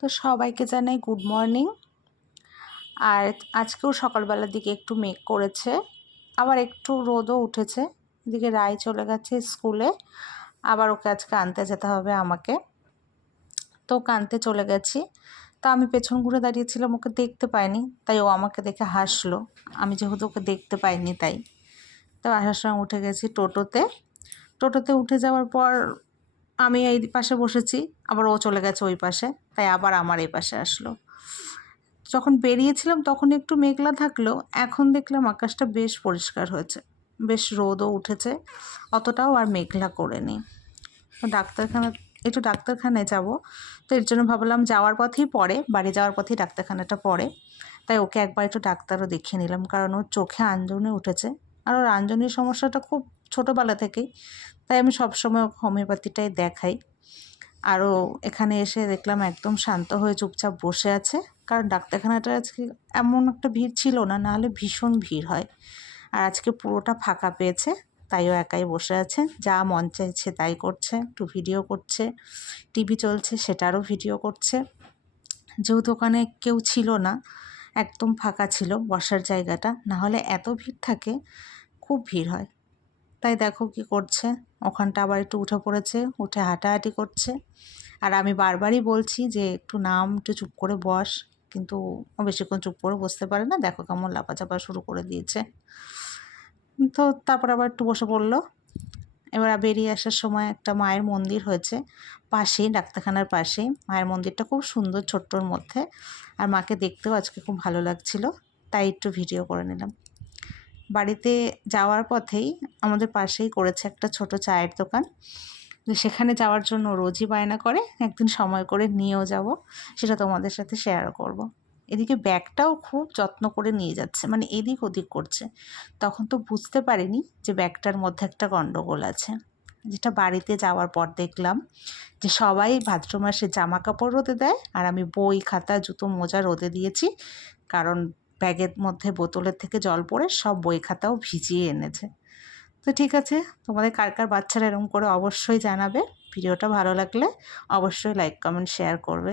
তো সবাইকে জানাই গুড মর্নিং আর আজকেও সকালবেলার দিকে একটু মেঘ করেছে, আবার একটু রোদও উঠেছে। এদিকে রায় চলে গেছে স্কুলে, আবার ওকে আজকে আনতে যেতে হবে আমাকে। তো ওকে আনতে চলে গেছি। তা আমি পেছন ঘুরে দাঁড়িয়েছিলাম, ওকে দেখতে পাইনি, তাই ও আমাকে দেখে হাসলো। আমি যেহেতু ওকে দেখতে পাইনি তাই। তো আসার সময় উঠে গেছি টোটোতে। টোটোতে উঠে যাওয়ার পর আমি এই পাশে বসেছি, আবার ও চলে গেছে ওই পাশে, তাই আবার আমার এই পাশে আসলো। যখন বেরিয়েছিলাম তখন একটু মেঘলা থাকলেও এখন দেখলাম আকাশটা বেশ পরিষ্কার হয়েছে, বেশ রোদও উঠেছে, অতটাও আর মেঘলা করেনি। ডাক্তারখানা, একটু ডাক্তারখানায় যাব, তো এর জন্য ভাবলাম যাওয়ার পথেই পড়ে, বাড়ি যাওয়ার পথেই ডাক্তারখানাটা পড়ে, তাই ওকে একবার একটু ডাক্তারও দেখিয়ে নিলাম, কারণ ওর চোখে আঞ্জনি উঠেছে, আর ওর আঞ্জনির সমস্যাটা খুব ছোটোবেলা থেকেই। তাই আমি সবসময় হোমিওপ্যাথিটাই দেখাই। আরও এখানে এসে দেখলাম একদম শান্ত হয়ে চুপচাপ বসে আছে। কারণ ডাক্তারখানাটা আজকে এমন একটা ভিড় ছিল না নাহলে ভীষণ ভিড় হয়। আর আজকে পুরোটা ফাঁকা পেয়েছে তাইও একাই বসে আছে। যা মন চাইছে তাই করছে, একটু ভিডিও করছে, টিভি চলছে সেটারও ভিডিও করছে। যেহেতু ওখানে কেউ ছিল না, একদম ফাঁকা ছিল বসার জায়গাটা, না হলে এত ভিড় থাকে, খুব ভিড় হয়। তাই দেখো কি করছে। ওখানটা আবার একটু উঠে পড়েছে, উঠে হাঁটাহাঁটি করছে। আর আমি বারবারই বলছি যে, একটু নাম, একটু চুপ করে বস। কিন্তু বেশিক্ষণ চুপ করে বসতে পারে না। দেখো কেমন লাফাচাপা শুরু করে দিয়েছে। তো তারপর আবার একটু বসে পড়ল। এবার বেরিয়ে আসার সময় একটা মায়ের মন্দির হয়েছে পাশেই, ডাক্তারখানার পাশেই। মায়ের মন্দিরটা খুব সুন্দর ছোট্টর মধ্যে। আর মাকে দেখতেও আজকে খুব ভালো লাগছিল। তাই একটু ভিডিও করে নিলাম। বাড়িতে যাওয়ার পথেই আমাদের পাশেই করেছে একটা ছোট চায়ের দোকান। সেখানে যাওয়ার জন্য রোজই বায়না করে, একদিন সময় করে নিয়েও যাব, সেটা তোমাদের সাথে শেয়ার করব। এদিকে ব্যাগটাও খুব যত্ন করে নিয়ে যাচ্ছে মানে এদিক ওদিক করছে। তখন তো বুঝতে পারিনি যে ব্যাগটার মধ্যে একটা গণ্ডগোল আছে। যেটা বাড়িতে যাওয়ার পর দেখলাম যে সবাই ভাদ্র মাসে জামা কাপড় রোদে দেয়, আর আমি বই, খাতা, জুতো, মোজা রোদে দিয়েছি। কারণ ব্যাগের মধ্যে, বোতলের থেকে জল পড়ে সব বই খাতাও ভিজিয়ে এনেছে। তো ঠিক আছে, তোমাদের কার কার বাচ্চারা এরকম করে অবশ্যই জানাবে। ভিডিওটা ভালো লাগলে অবশ্যই লাইক কমেন্ট শেয়ার করবে।